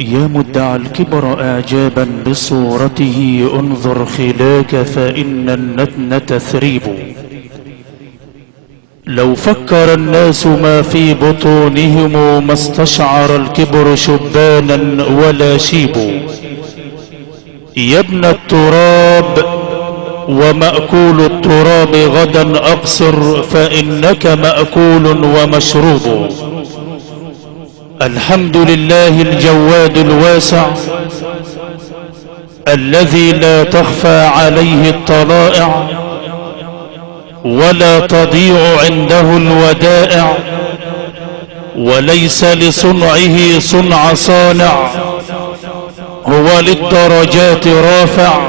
يا مدعى الكبر إعجابا بصورته انظر خلاك فإن النتن تثريب. لو فكر الناس ما في بطونهم ما استشعر الكبر شبانا ولا شيب. يا ابن التراب ومأكول التراب غدا أقصر فإنك مأكول ومشروب. الحمد لله الجواد الواسع الذي لا تخفى عليه الطلائع ولا تضيع عنده الودائع وليس لصنعه صنع صانع. هو للدرجات رافع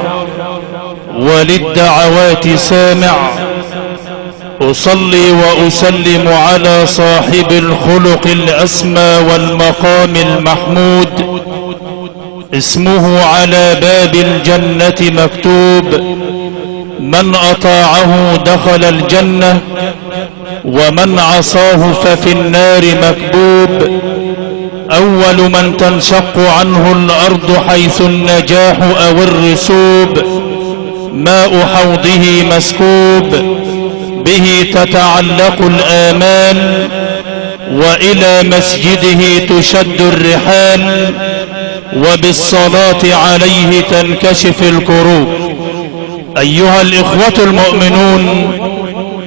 وللدعوات سامع. أصلي وأسلم على صاحب الخلق الأسمى والمقام المحمود اسمه على باب الجنة مكتوب من أطاعه دخل الجنة ومن عصاه ففي النار مكبوب. أول من تنشق عنه الأرض حيث النجاح أو الرسوب ماء حوضه مسكوب به تتعلق الآمال وإلى مسجده تشد الرحال وبالصلاة عليه تنكشف الكروب. أيها الإخوة المؤمنون،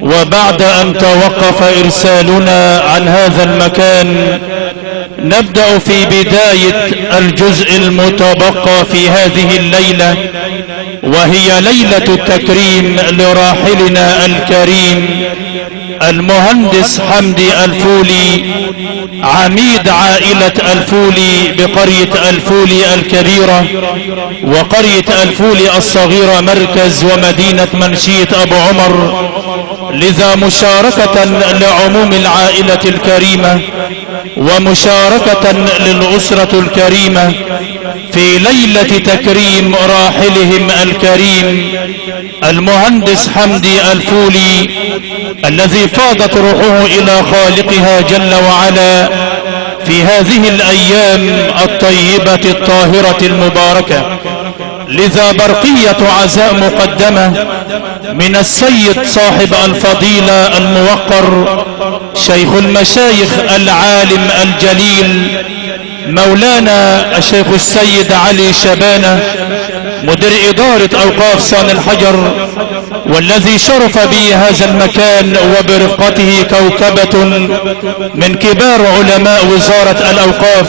وبعد أن توقف إرسالنا عن هذا المكان نبدأ في بداية الجزء المتبقى في هذه الليلة، وهي ليلة التكريم لراحلنا الكريم المهندس حمدي الفولي عميد عائلة الفولي بقرية الفولي الكبيرة وقرية الفولي الصغيرة مركز ومدينة منشية أبو عمر. لذا مشاركة لعموم العائلة الكريمة ومشاركة للأسرة الكريمة في ليلة تكريم راحلهم الكريم المهندس حمدي الفولي الذي فاضت روحه إلى خالقها جل وعلا في هذه الأيام الطيبة الطاهرة المباركة. لذا برقية عزاء مقدمة من السيد صاحب الفضيلة الموقر شيخ المشايخ العالم الجليل مولانا الشيخ السيد علي شبانة مدير إدارة أوقاف صان الحجر، والذي شرف به هذا المكان وبرفقته كوكبة من كبار علماء وزارة الأوقاف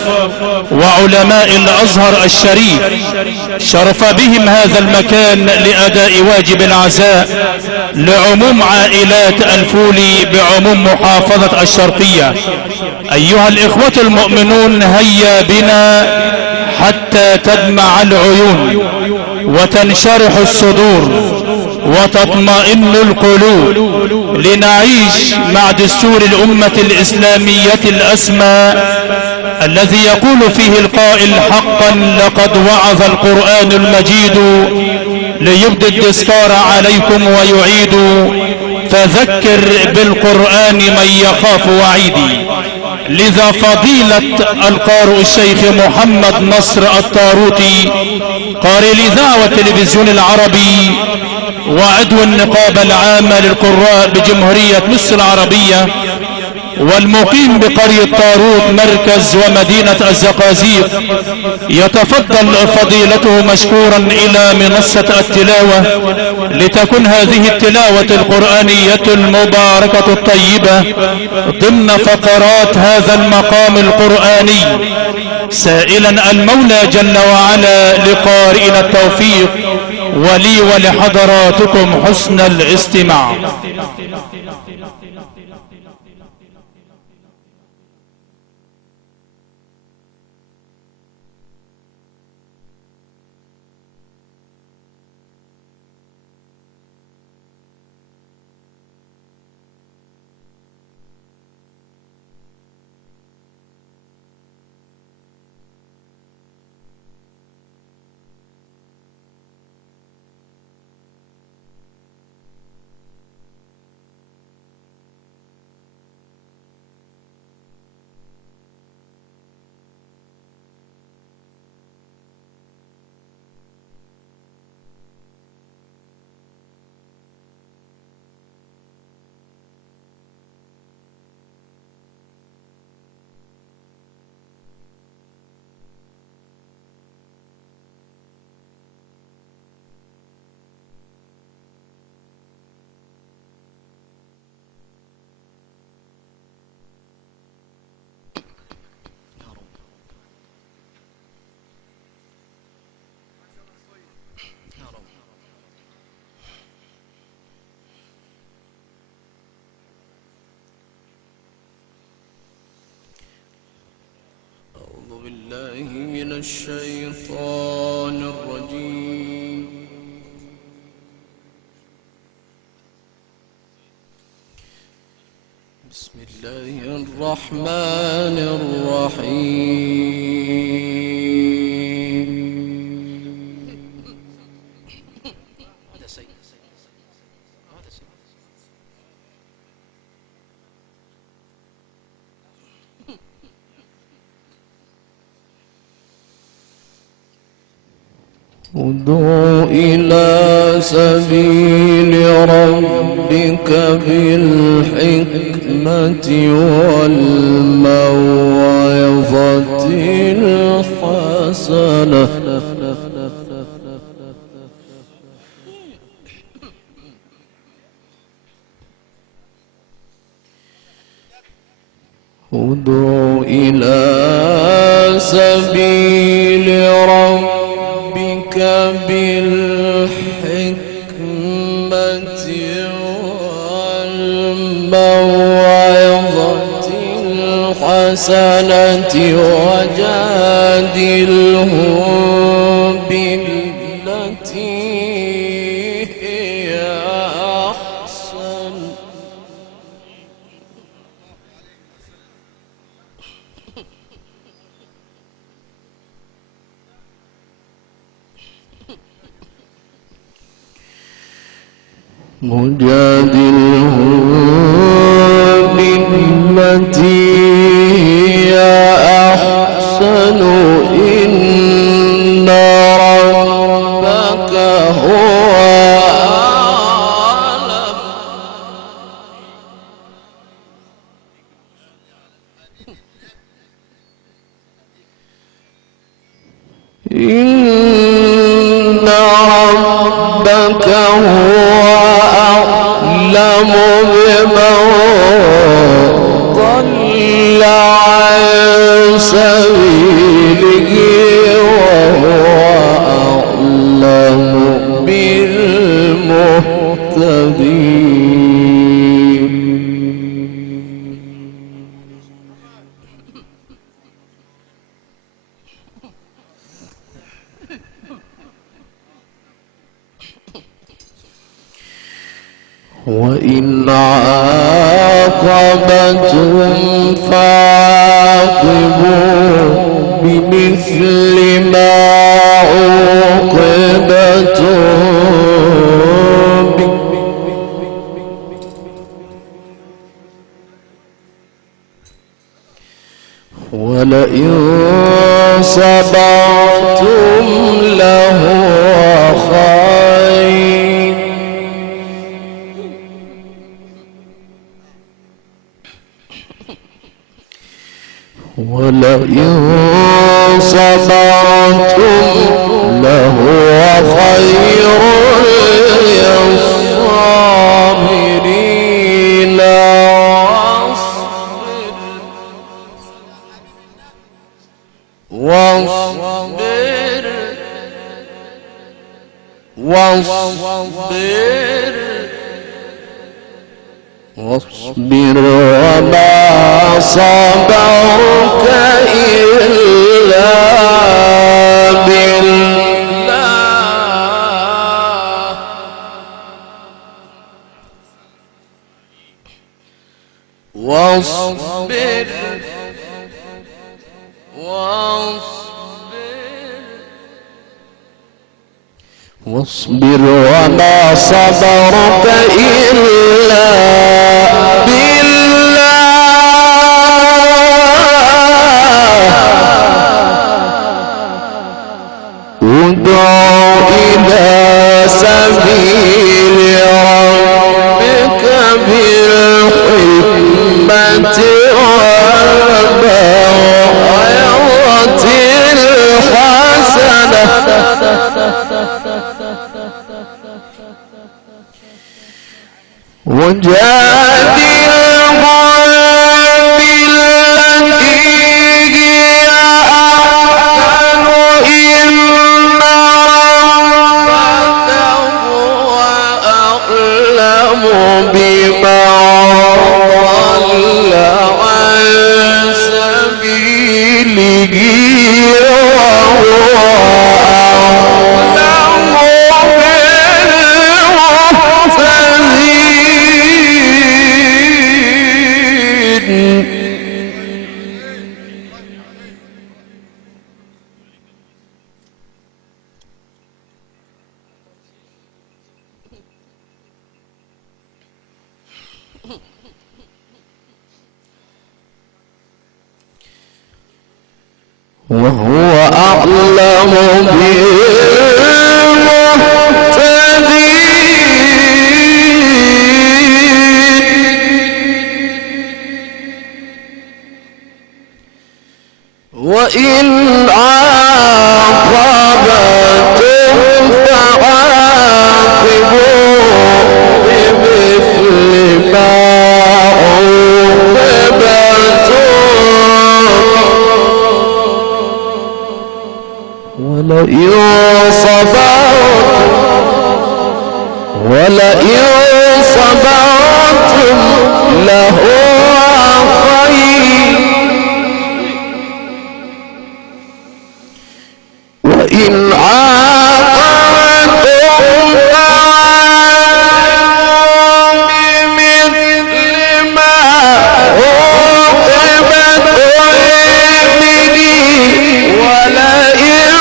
وعلماء الأزهر الشريف، شرف بهم هذا المكان لأداء واجب العزاء لعموم عائلات الفولي بعموم محافظة الشرقية. أيها الإخوة المؤمنون، هيا بنا حتى تدمع العيون وتنشرح الصدور وتطمئن القلوب لنعيش مع دستور الأمة الإسلامية الأسمى الذي يقول فيه القائل حقا لقد وعظ القرآن المجيد ليبدي الدستار عليكم ويعيد فذكر بالقرآن من يخاف وعيدي. لذا فضيلة القارئ الشيخ محمد نصر الطاروطي قارئ الإذاعة والتلفزيون العربي وعضو النقابة العامة للقراء بجمهورية مصر العربية والمقيم بقرية طاروت مركز ومدينة الزقازيق، يتفضل فضيلته مشكورا إلى منصة التلاوة لتكون هذه التلاوة القرآنية المباركة الطيبة ضمن فقرات هذا المقام القرآني، سائلا المولى جل وعلا لقارئنا التوفيق ولي ولحضراتكم حسن الاستماع. بالله من الشيطان الرجيم. بسم الله الرحمن الرحيم. ادع إلى سبيل ربك بالحكمة والموعظة الحسنة ادع إلى سبيل ربك بالحكمة والموعظة الحسنة وجادلهم بالتي هي أحسن مجادلهم بالتي هي أحسن إن ربك هو أعلم إن ربك هو أعلم بمن ضل عن سبيله وهو أعلم بالمهتدين. وإن عاقبتم فعاقبوا بمثل ما عوقبتم به ولئن صبرتم لهو خير ولئن صبرتم لهو خير للصابرين. واصبر وما صبرك إلا بالله واصبر وما صبرك إلا ادع إلى سبيل ربك بالحكمة والموعظة الحسنة وجاهدهم وهو أعلم بالمهتدين وإن عاقبتم فعاقبوا بمثل ما ولئن صبرتم لهو خير وإن عاقبتم فعاقبوا بمثل ما عوقبتم به ولئن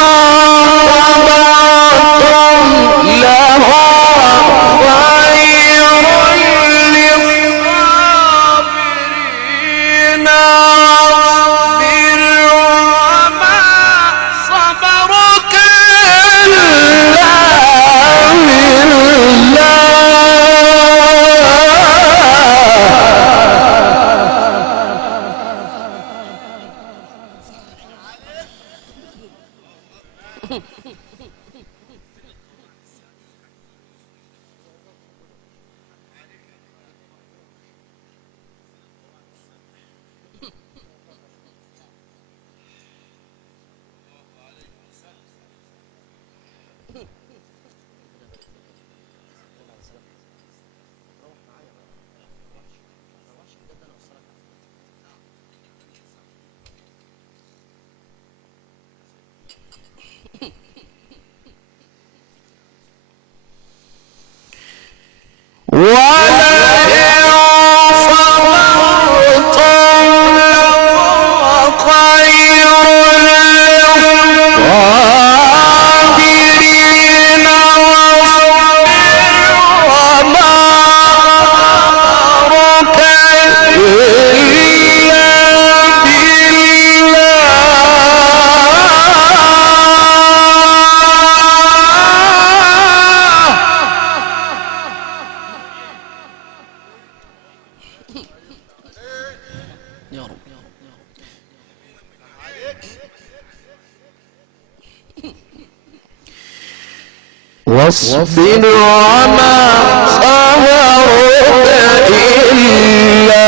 واصبر وما صبرك إلا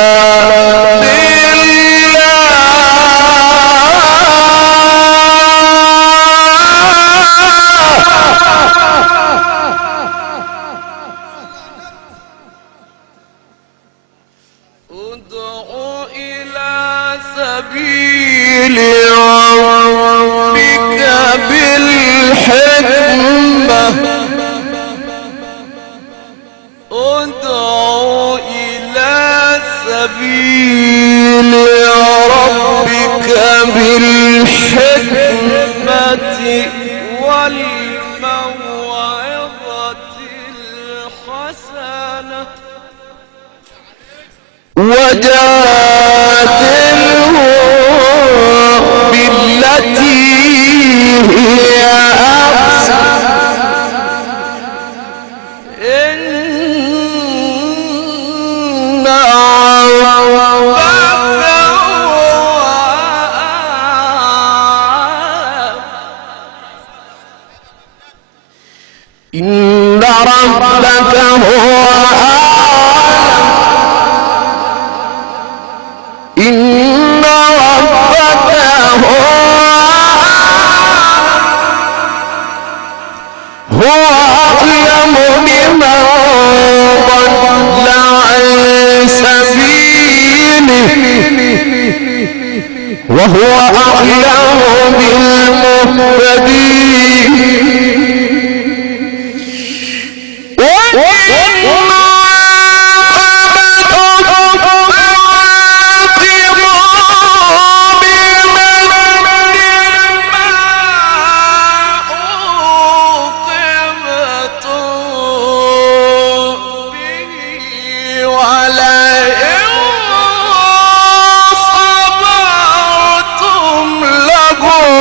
ادع إلى سبيل ربك بالحكمة ادع إلى سبيل ربك بالحكمة والموعظة الحسنة وجادلهم بالتي هي أحسن إن ربك هو إن ربك هو أعلم بمن ضل عن سبيله وهو أعلم بالمهتدين صبرتم لكم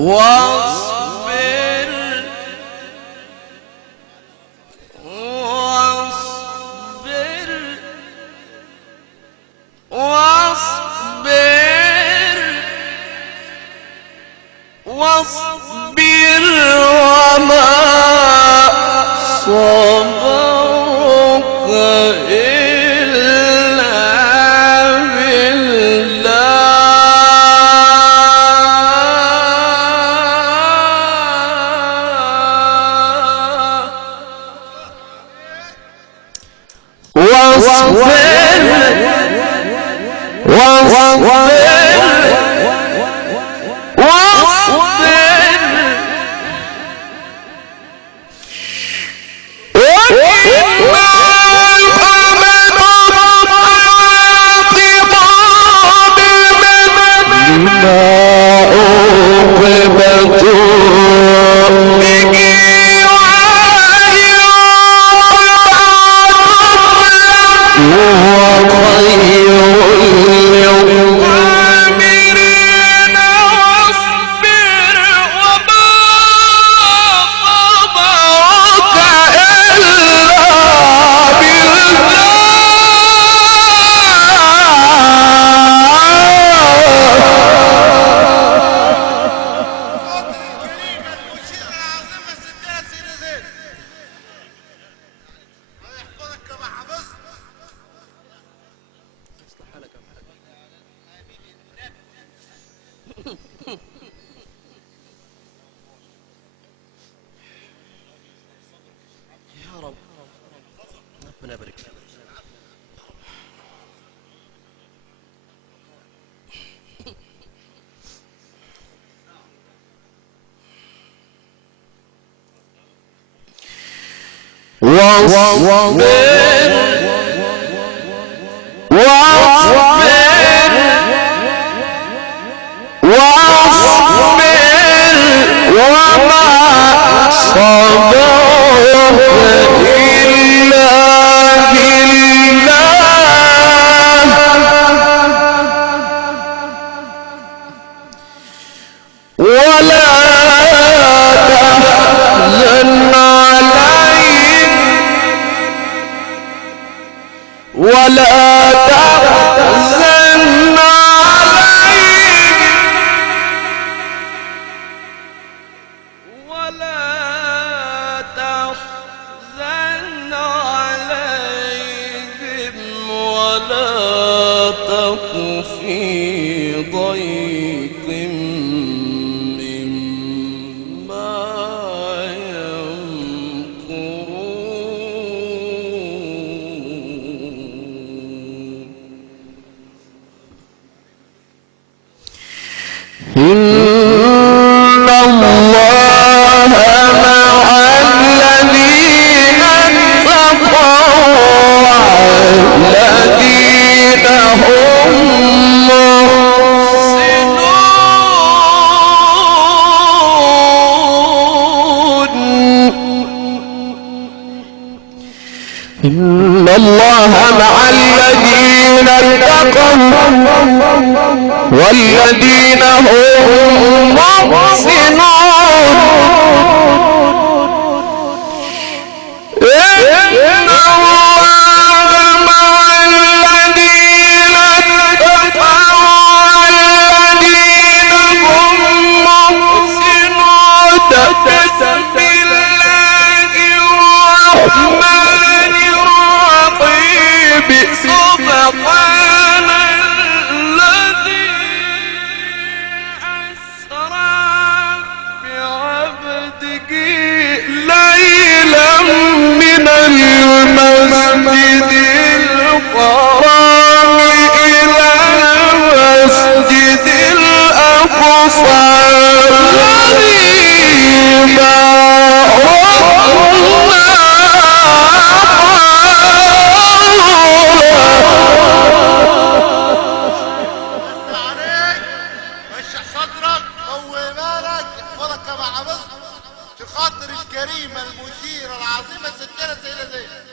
واصبر واصبر وما صبرك إلا بالله واصبر ربنا يبارك فيك. واصبر وما صبرك إلا بالله ولا تحزن عليك ولا تحزن عليك ولا تحزن عليهم ولا تك في ضيق مما يمكرون إن الله مع الذين اتقوا والذين هم محسنون إن الله مع الذين اتقوا والذين هم محسنون إن الله مع الذين اتقوا والذين هم محسنون بسم الله الرحمن الرحيم سبحان الذي أسرى بعبده ليلا من المسجد الحرام إلى المسجد الأقصى الذي باركنا خاطر الكريمة المشيرة العظيمة ستنا سيدة زينب.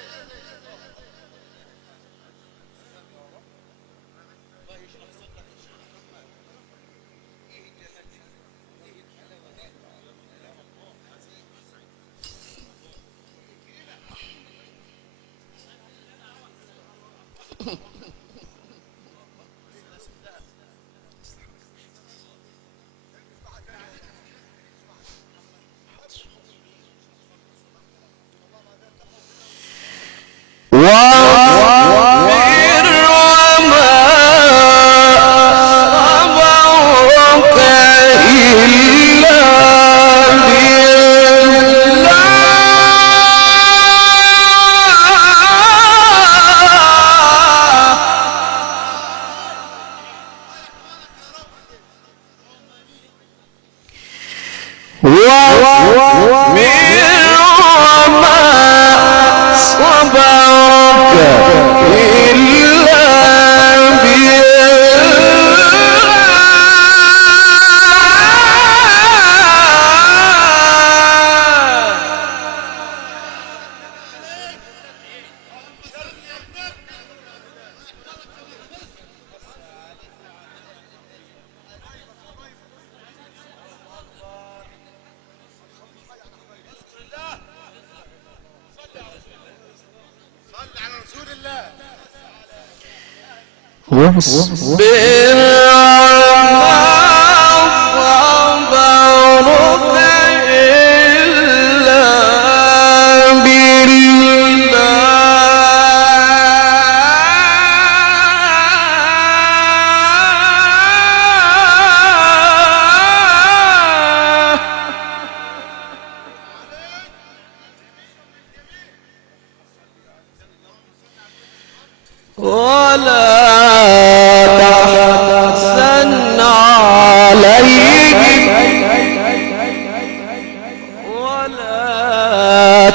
واصبر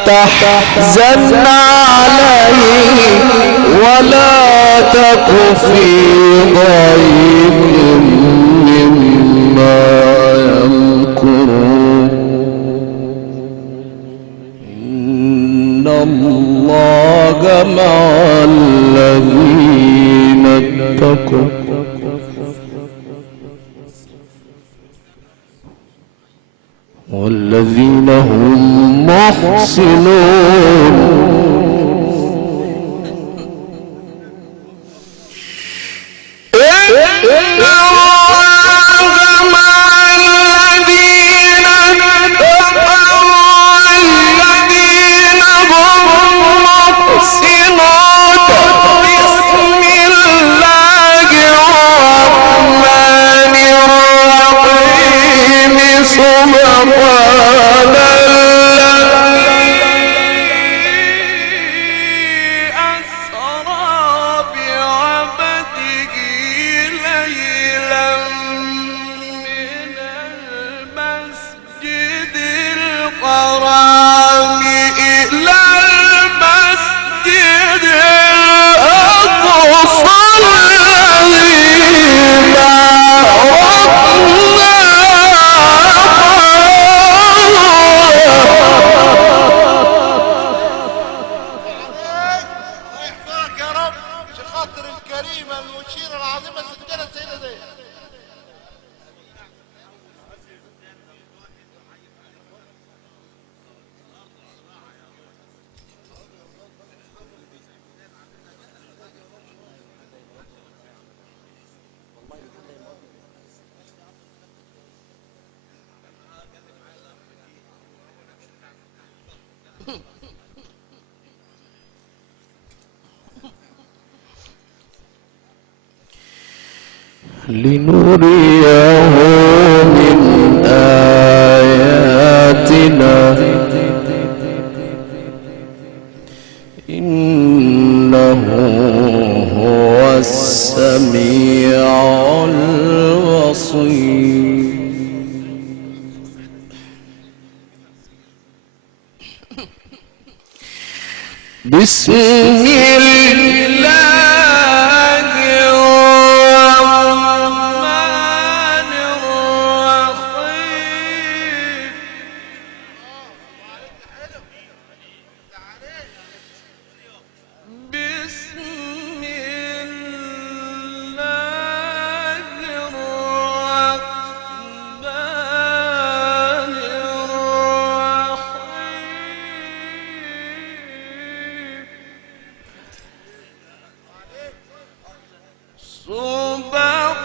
تحزن عليه ولا تك في ضيق مما يمكرون إن الله مع الذين اتقوا والذين هم محسنون لنريه من آياتنا إنه هو السميع البصير. بسم الله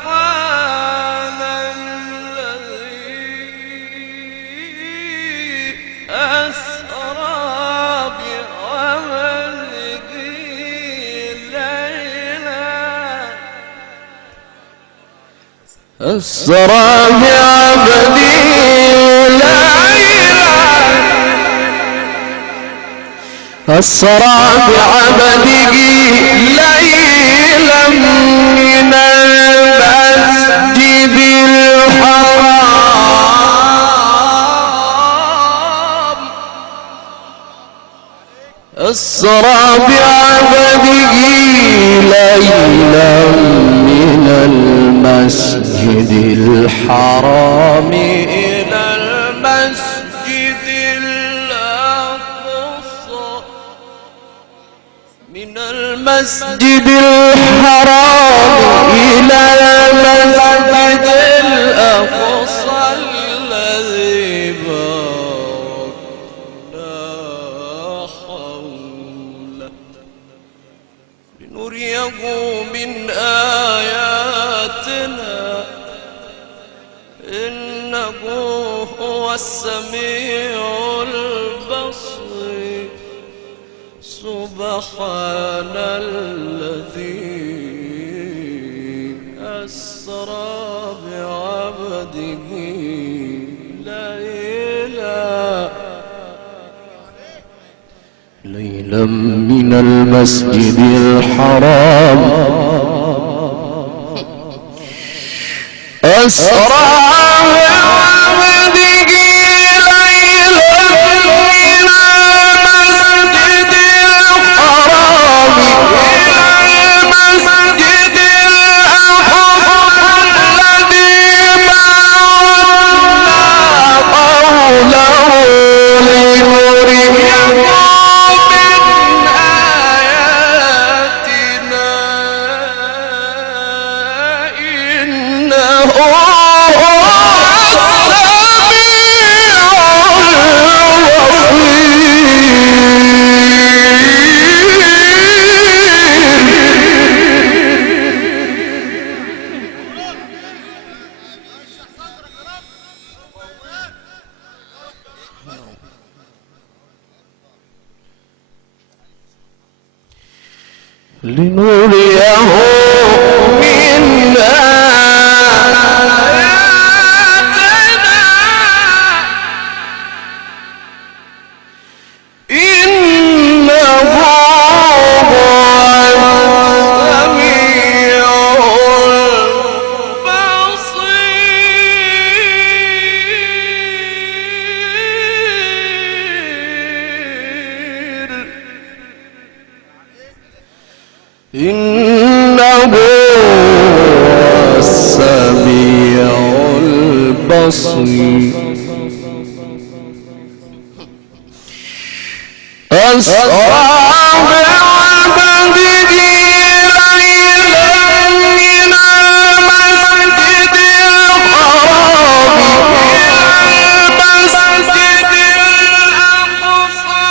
سبحان الذي أسرى بعبده ليلا أسرى بعبده أسرى بعبده ليلا من المسجد الحرام أسرى بعبده ليلا من المسجد الحرام إلى المسجد الأقصى من المسجد الحرام إلى المسجد الأقصى الذي باركنا حوله لنريه من آياتنا إنه هو السميع البصير سبحان الذي أسرى بعبده ليلا من المسجد الحرام أسرى بعبده ليلا من المسجد الحرام إلى المسجد الأقصى الذي باركنا حوله لنريه من آياتنا إنه لنريه من آياتنا إنه هو السميع البصير إنه هو السميع البصير أسرى بعبده ليلا من المسجد الحرام إلى المسجد الأقصى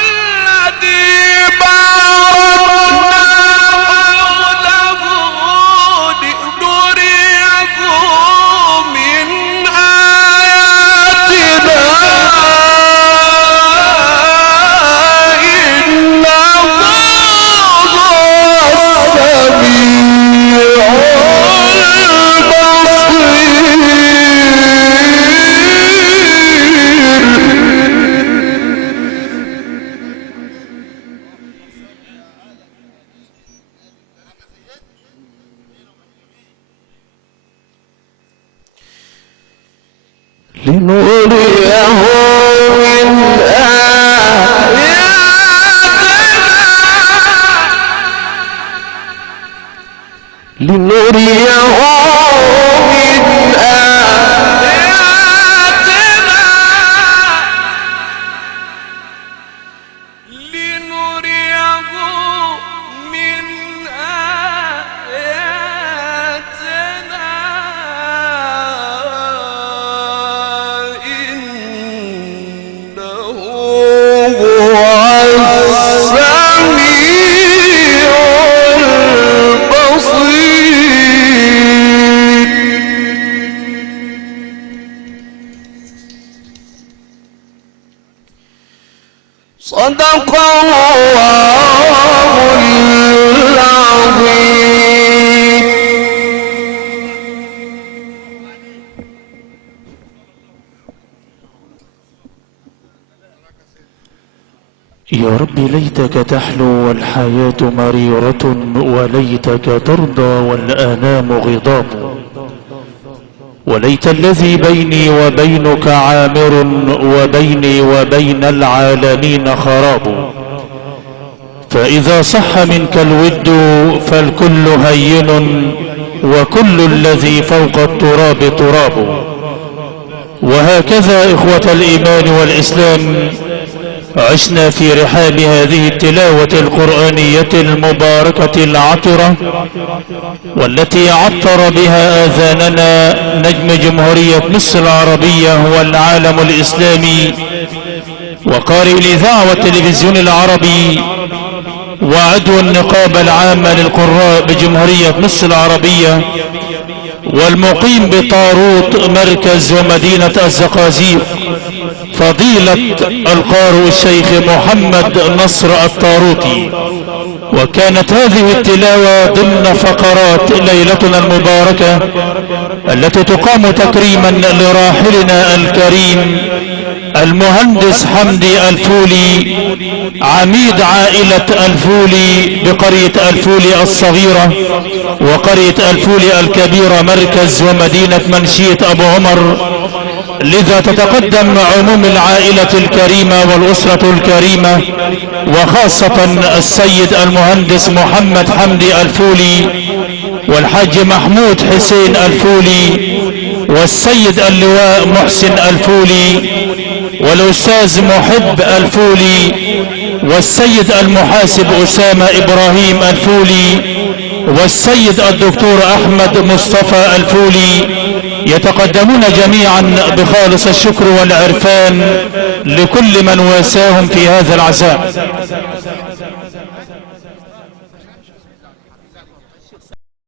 الذي باركنا حوله لنريه من آياتنا لنريه من آياتنا لنريه من آياتنا لنريه من آياتنا إنه هو السميع البصير يا رب ليتك تحلو والحياة مريرة، وليتك ترضى والآنام غضاب، وليت الذي بيني وبينك عامر، وبيني وبين العالمين خراب. فإذا صح منك الود فالكل هين، وكل الذي فوق التراب تراب. وهكذا إخوة الإيمان والإسلام عشنا في رحاب هذه التلاوة القرآنية المباركة العطرة، والتي عطر بها آذاننا نجم جمهورية مصر العربية والعالم الإسلامي وقارئ الإذاعة والتلفزيون العربي وعضو النقابة العامة للقراء بجمهورية مصر العربية، والمقيم بطاروت مركز ومدينة الزقازيق، فضيلة القارئ الشيخ محمد نصر الطاروطي. وكانت هذه التلاوة ضمن فقرات ليلتنا المباركة التي تقام تكريما لراحلنا الكريم المهندس حمدي الفولي، عميد عائلة الفولي بقرية الفولي الصغيرة وقرية الفولي الكبيرة مركز ومدينة منشية أبو عمر. لذا تتقدم عموم العائلة الكريمة والأسرة الكريمة، وخاصة السيد المهندس محمد حمدي الفولي والحاج محمود حسين الفولي والسيد اللواء محسن الفولي والأستاذ محب الفولي والسيد المحاسب أسامة إبراهيم الفولي والسيد الدكتور أحمد مصطفى الفولي، يتقدمون جميعا بخالص الشكر والعرفان لكل من واساهم في هذا العزاء.